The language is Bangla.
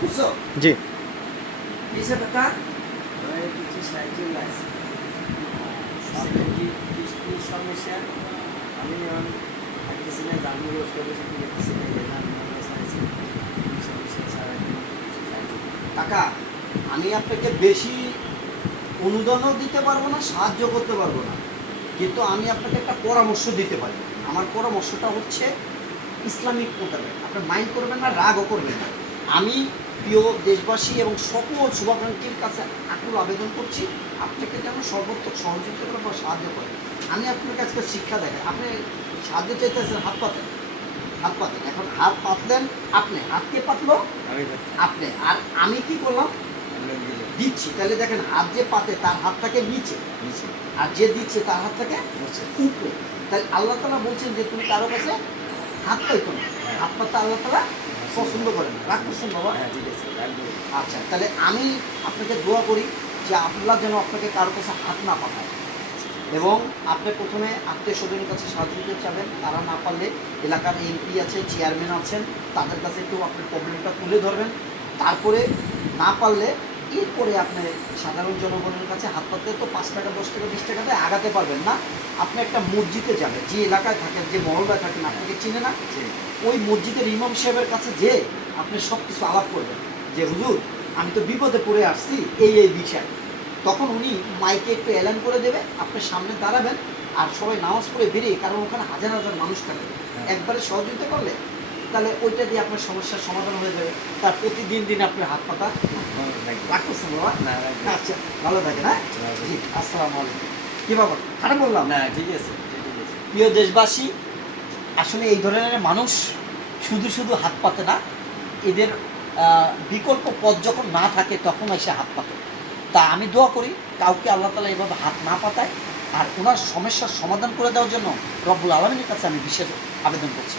বুঝছ? জি। টাকা কিছু সমস্যা। আমি থাকতেছি না জানি রোজ দেখতেছি না টাকা আমি আপনাকে বেশি অনুদানও দিতে পারব না সাহায্য করতে পারব না। কিন্তু আমি আপনাকে একটা পরামর্শ দিতে পারি। আমার পরামর্শটা হচ্ছে ইসলামিক মোতাবেক। আপনার মাইন্ড করবেন না রাগও করবেন না। আমি প্রিয় দেশবাসী এবং সকল শুভাকাঙ্ক্ষীর কাছে আকুল আবেদন করছি আপনাকে যেন সর্বোত্তক সহযোগিতা করে সাহায্য করে। আমি আপনাকে আজকে শিক্ষা দেখাই। আপনি সাহায্য চাইতেছেন হাত পাতেন হাত পাতেন এখন হাত পাতলেন আপনি। হাতকে পাতলো আমি আপনি। আর আমি কি করলাম? দিচ্ছি। তাহলে দেখেন হাত যে পাতে তার হাত থাকে নিচে। নিচে। আর যে দিচ্ছে তার হাত থাকে উপরে। তাহলে আল্লাহ তালা বলছেন যে তুমি কারও কাছে হাত পাইতো না হাত পাতে আল্লাহ তালা পছন্দ করেন রাগ করছেন বাবা? হ্যাঁ ঠিক আছে আচ্ছা তাহলে আমি আপনাকে দোয়া করি যে আল্লাহ যেন আপনাকে কারও কাছে হাত না পাঠায়। এবং আপনি প্রথমে আত্মীয় স্বজনের কাছে সাহায্য দিতে চাবেন। তারা না পারলে এলাকার এমপি আছে চেয়ারম্যান আছেন তাদের কাছে একটু আপনার প্রবলেমটা তুলে ধরবেন। তারপরে না পারলে এরপরে আপনি সাধারণ জনগণের কাছে হাত পাতলে তো পাঁচ টাকা দশ টাকা বিশ টাকাতে আগাতে পারবেন না। আপনি একটা মসজিদে যাবেন যে এলাকায় থাকেন যে মহল্লায় থাকেন আপনাকে চিনে না? ওই মসজিদের ইমাম সাহেবের কাছে যে আপনি সব কিছু আলাপ করবেন। যে হুজুর আমি তো বিপদে পড়ে আসছি এই এই বিষয়। তখন উনি মাইকে একটু অ্যালান করে দেবে আপনি সামনে দাঁড়াবেন আর সবাই নামাজ পড়ে বেরিয়ে কারণ ওখানে হাজার হাজার মানুষ থাকে। একবারে সহযোগিতা করলে তাহলে ওইটা দিয়ে আপনার সমস্যার সমাধান হয়ে যাবে। তার প্রতিদিন দিন আপনার হাত পাতা রাগ করছেন বাবা আচ্ছা ভালো থাকেন হ্যাঁ? জি আসসালামু আলাইকুম। কি বাবা খারাপ বললাম? না ঠিক আছে ঠিক আছে। প্রিয় দেশবাসী আসলে এই ধরনের মানুষ শুধু শুধু হাত পাতে না এদের বিকল্প পথ যখন না থাকে তখন এসে হাত পাতে। তা আমি দোয়া করি কাউকে আল্লাহ তালা এইভাবে হাত না পাতায় আর ওনার সমস্যার সমাধান করে দেওয়ার জন্য রব্বুল আলমীর কাছে আমি বিশেষ আবেদন করছি।